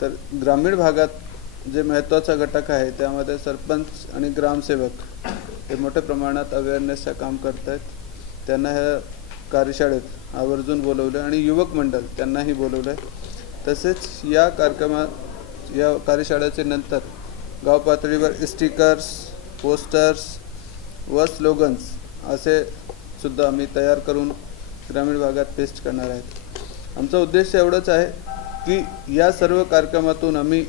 तर ग्रामीण भागात जे महत्त्वाचा घटक आहे त्यामध्ये सरपंच आणि ग्रामसेवक हे मोठ्या प्रमाणात अवेअरनेसचं काम करत आहेत. त्यांना ह्या कार्यशाळेत आवर्जून बोलवलं आणि युवक मंडळ त्यांनाही बोलवलं आहे. तसेच या कार्यशाळेचे नंतर गाव पातळीवर स्टिकर्स, पोस्टर्स व स्लोगन्स असे सुद्धा आम्ही तयार करून ग्रामीण भागात पेस्ट करणार आहेत. आमचा उद्देश एवढंच आहे की या सर्व कार्यक्रमातून आम्ही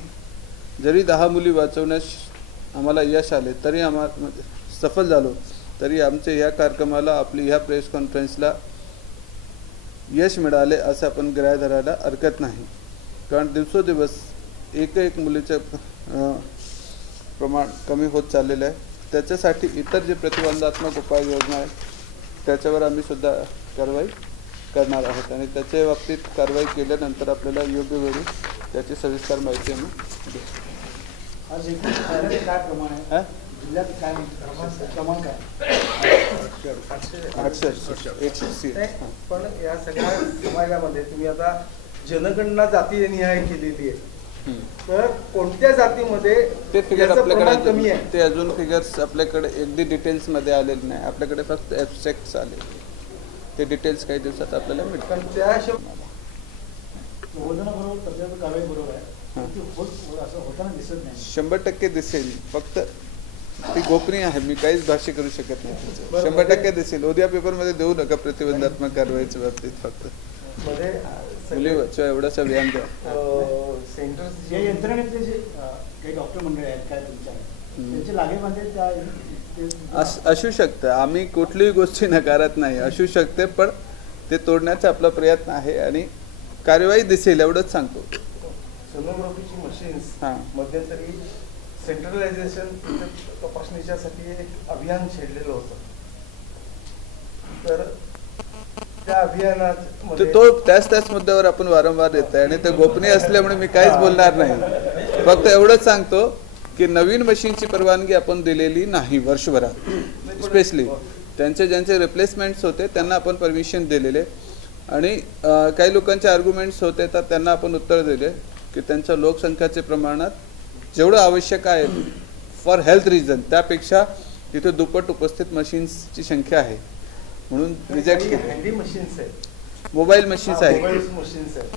जरी 10 मुली वाचवण्यास आम्हाला यश आले तरी आम्हाला सफल झालो तरी आमचे ह्या कार्यक्रमाला आपली ह्या प्रेस कॉन्फरन्सला यश मिळाले असं आपण गृहीत धरायला हरकत नाही. कारण दिवसोदिवस एक मुलीचं प्रमाण कमी होत चाललेलं आहे. त्याच्यासाठी इतर जे प्रतिबंधात्मक उपाययोजना आहेत त्याच्यावर आम्ही सुद्धा कारवाई करणार आहोत आणि त्याच्या बाबतीत कारवाई केल्यानंतर आपल्याला योग्य वेळी त्याची सविस्तर माहिती आम्ही देऊ. आज एकूण काय प्रमाण आहे जिल्ह्यात, काय प्रमाण काय? 880. पण या सगळ्या समाजामध्ये तुम्ही आता जनगणना जातीनिहाय केलेली आहे, तर कोणत्या जातीमध्ये ते फिगर आपल्याकडे कमी आहे? ते अजून फिगर्स आपल्याकडे अगदी डिटेल्समध्ये आलेले नाही. आपल्याकडे फक्त ॲब्स्ट्रॅक्ट्स आले. ते डिटेल्स काही दिवसात आपल्याला मिळतात. पण त्या कारवाई बरोबर आहे, असं होताना दिसत नाही. 100% दिसेल. फक्त ती गोपनीय आहे. मी काहीच भाष्य करू शकत नाही. 100% दिसेल. उद्या पेपरमध्ये देऊ नका प्रतिबंधात्मक कारवाईच्या बाबतीत. फक्त मुलीवरच्या एवढंच अभियान द्या. सेंटर्स या यंत्रणेतले जे काही डॉक्टर मंडळी आहेत काय तुमच्या त्यांचे लागेबांधे असू शकतं. आम्ही कुठलीही गोष्टी नकारत नाही. असू शकते पण ते तोडण्याचा आपला प्रयत्न आहे आणि कारवाई दिसेल एवढंच सांगतो. सोनोग्राफीची मशीन्स मध्यंतरी सेंट्रलायझेशन तपासणीच्यासाठी एक अभियान छेडलेलं होतं. तर त्या अभियानात तो त्याच मुद्द्यावर आपण वारंवार येत आहे आणि ते गोपनीय असल्यामुळे मी काहीच बोलणार नाही. फक्त एवढंच सांगतो की नवीन मशीनची परवानगी आपण दिलेली नाही वर्षभरात. स्पेशली ज्यांचे रिप्लेसमेंट्स होते त्यांना आपण परमिशन दिलेले आणि काही लोकांचे आर्ग्युमेंट्स होते तर त्यांना आपण उत्तर दिले की त्यांच्या लोकसंख्येच्या प्रमाणात जेवढं आवश्यक आहे फॉर हेल्थ रिझन त्यापेक्षा तिथे दुप्पट उपस्थित मशीन्सची संख्या आहे म्हणून रिजेक्ट केले. हँडी मशीन्स आहेत, मोबाईल मशीन्स आहेत.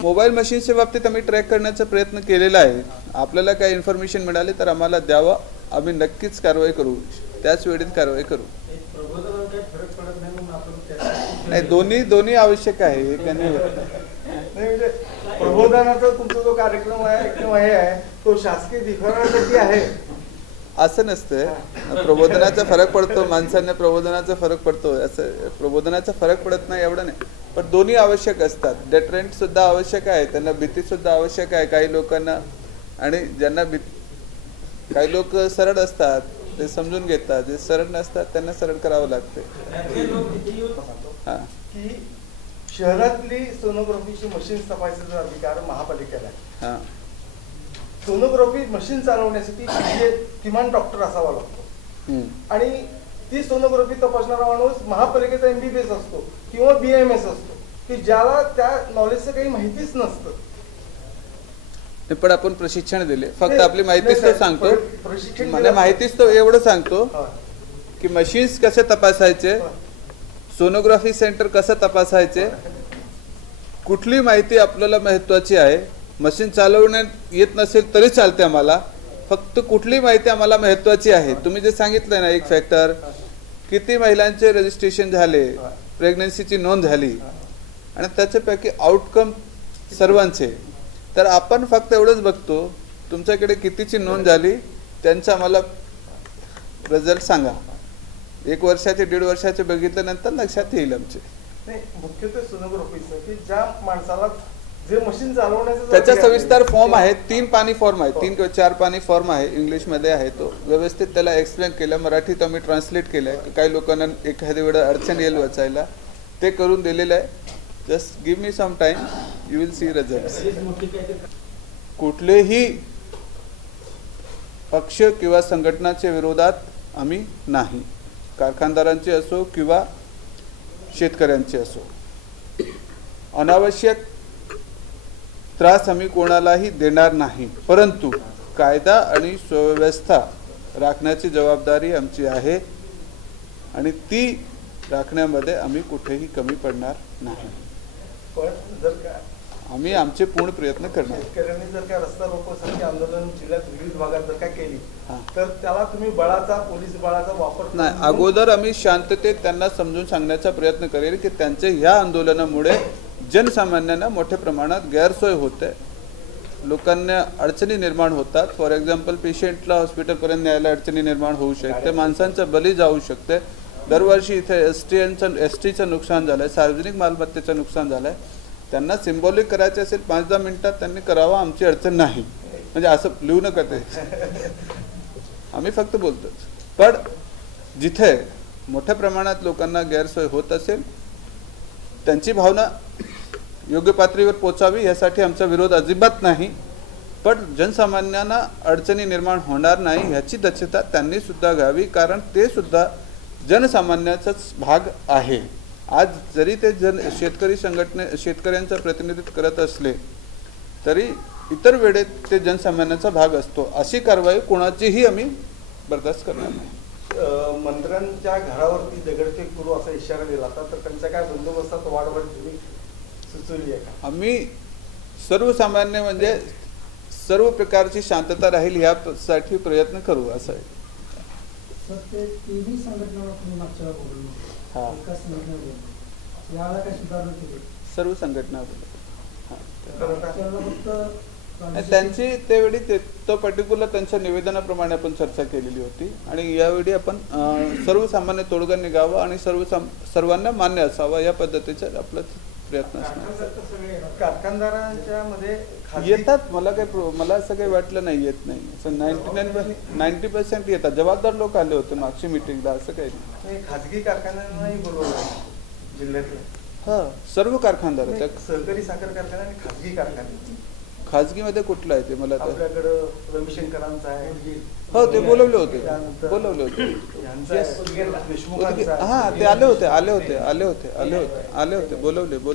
मोबाईल मशीन्सच्या बाबतीत आम्ही ट्रॅक करण्याचा प्रयत्न केलेला आहे. आपल्याला काही इन्फॉर्मेशन मिळाली तर आम्हाला द्यावं. आम्ही नक्कीच कारवाई करू. त्याच वेळेत कारवाई करू. नाही, दोन्ही आवश्यक आहे. एकाने म्हणजे प्रबोधनाचा तुमचा जो कार्यक्रम आहे किंवा हे आहे तो शासकीय दिखाव्यासाठी आहे असं नसतं. प्रबोधनाचा फरक पडतो. माणसांना प्रबोधनाचा फरक पडतो. असं प्रबोधनाचा फरक पडत नाही एवढं नाही. पण दोन्ही आवश्यक असतात. डेटरेंट सुद्धा आवश्यक आहे. त्यांना भीती सुद्धा आवश्यक आहे काही लोकांना. आणि ज्यांना काही लोक सरळ असतात ते समजून घेतात. जे सरळ नसतात त्यांना सरळ करावं लागते. की शहरातली सोनोग्राफीची मशीन तपासायचा अधिकार महापालिकेला आहे. सोनोग्राफी मशीन चालवण्यासाठी किमान डॉक्टर असावा लागतो आणि ती सोनोग्राफी तपासणारा माणूस महापालिकेचा MBBS असतो किंवा BAMS असतो की ज्याला त्या नॉलेजचं काही माहितीच नसतं. पण आपण प्रशिक्षण दिले. फक्त आपली माहितीच तो सांगतो. मला माहितीच तो एवढं सांगतो की मशीन्स कसे तपासायचे, सोनोग्राफी सेंटर कसं तपासायचे, कुठली माहिती आपल्याला महत्त्वाची आहे. मशीन चालवण्यात येत नसेल तरी चालते आम्हाला. फक्त कुठली माहिती आम्हाला महत्त्वाची आहे. तुम्ही जे सांगितलं ना एक फॅक्टर, किती महिलांचे रजिस्ट्रेशन झाले, प्रेग्नन्सीची नोंद झाली आणि त्याच्यापैकी आउटकम सर्वांचे. तर आपण फक्त एवढंच बघतो तुमच्याकडे कितीची नोंद झाली त्यांचा आम्हाला रिझल्ट सांगा. 1 वर्षाचे 1.5 वर्षाचे बघितल्यानंतर लक्षात येईल आमचे. मुख्यत्वे सोनोग्राफीचं की ज्या माणसाला जे मशीन चालवण्याचं त्याचा सविस्तर फॉर्म आहे. 3 पानी फॉर्म आहे. 3 किंवा 4 पानी फॉर्म आहे. इंग्लिशमध्ये आहे. तो व्यवस्थित त्याला एक्सप्लेन केलं. मराठीत आम्ही ट्रान्सलेट केलं आहे. काही लोकांना एखाद्या वेळा अडचण येईल वाचायला. ते करून दिलेलं आहे. Just give me some time, you will see result. कुठलेही पक्ष किंवा संघटनाच्या विरोधात आम्ही नाही. कारखानदारांचे असो किंवा शेतकऱ्यांचे असो. अनावश्यक त्रास आम्ही कोणालाही देणार नाही, परंतु कायदा आणि सुव्यवस्था राखण्याची जबाबदारी आमची आहे आणि ती राखण्यामध्ये आम्ही कुठेही कमी पडणार नाही. पण जर का आम्ही आमचे पूर्ण प्रयत्न करणार. शेतकऱ्यांनी जर का रस्ता रोको सारखी आंदोलन जिल्ह्यात विविध भागात जर का केली तर त्याला तुम्ही बळाचा, पोलीस बळाचा वापर नाही. अगोदर आम्ही शांततेत त्यांना समजून सांगण्याचा प्रयत्न करेल की त्यांचे ह्या आंदोलनामुळे जनसामान्यांना मोठ्या प्रमाणात गैरसोय होते, लोकांना अडचणी निर्माण होतात. फॉर एक्झाम्पल पेशंटला हॉस्पिटलपर्यंत न्यायला अडचणी निर्माण होऊ शकते, माणसांचा बली जाऊ शकते. दरवर्षी इथे एसटीचं नुकसान झालंय, सार्वजनिक मालमत्तेचं नुकसान झालंय. त्यांना सिम्बॉलिक करायचे असेल 5-10 मिनिटात त्यांनी करावं, आमची अडचण नाही. म्हणजे असं लिहू नका ते, आम्ही फक्त बोलतोच. पण जिथे मोठ्या प्रमाणात लोकांना गैरसोय होत असेल त्यांची भावना योग्य पातळीवर पोचावी यासाठी आमचा विरोध अजिबात नाही. पण जनसामान्यांना अडचणी निर्माण होणार नाही ह्याची दक्षता त्यांनी सुद्धा घ्यावी, कारण ते सुद्धा जनसामान्याचाच भाग आहे. आज जरी ते शेतकऱ्यांचं प्रतिनिधित्व करत असले तरी इतर वेळेत ते जनसामान्याचा भाग असतो. अशी कारवाई कोणाचीही आम्ही बर्दाश्त करणार नाही. मंत्र्यांच्या घरावरती दगडफेक करू असा इशारा दिला होता, तर त्यांच्या काय बंदोबस्तात वाढ तुम्ही सुचवली आहे का? आम्ही सर्वसामान्य म्हणजे सर्व प्रकारची शांतता राहील यासाठी प्रयत्न करू असं आहे. सर्व संघटना त्यांची त्यावेळी तो पर्टिक्युलर त्यांच्या निवेदनाप्रमाणे आपण चर्चा केलेली होती आणि यावेळी आपण सर्वसामान्य तोडगा निघावा आणि सर्वांना मान्य असावा या पद्धतीचा आपला प्रयत्न असणार. कारखानदारांच्या मध्ये येतात, मला असं काही वाटलं नाही येत नाही, असं 90% येतात. जबाबदार लोक आले होते मागची मिटिंगला, असं काही नाही. खाजगी कारखान्यांनाही बोलवलं जिल्ह्यातले? हा, सर्व कारखानदार आहेत. सहकारी साखर कारखाना आणि खाजगी कारखाने. खाजगीमध्ये कुठलं आहे ते मला आपल्याकडं रविशंकरांचा आहे. हो, ते बोलवले होते. हा, ते आले होते बोलवले.